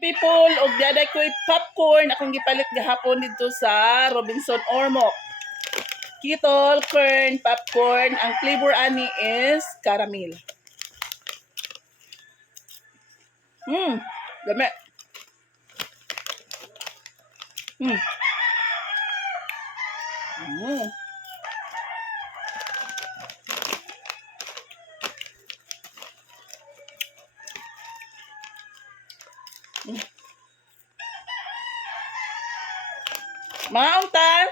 People, og daday ko'y popcorn akong gipalit gahapon dito sa Robinson Ormoc. Kettle corn popcorn. Ang flavor ani is caramel. Dami. Mm. Mga untan.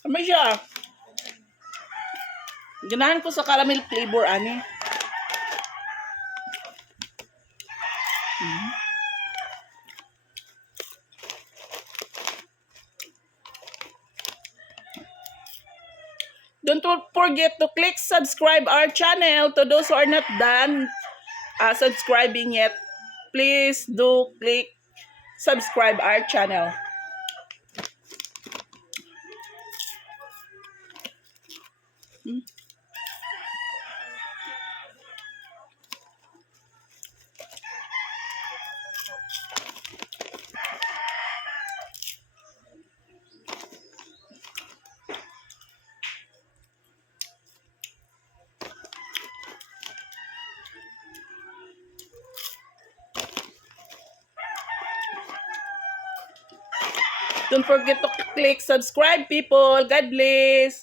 Ano siya? Ganahan ko sa caramel flavor ani. Don't forget to click subscribe our channel. To those who are not done subscribing yet, please do click subscribe our channel. Don't forget to click subscribe, people. God bless.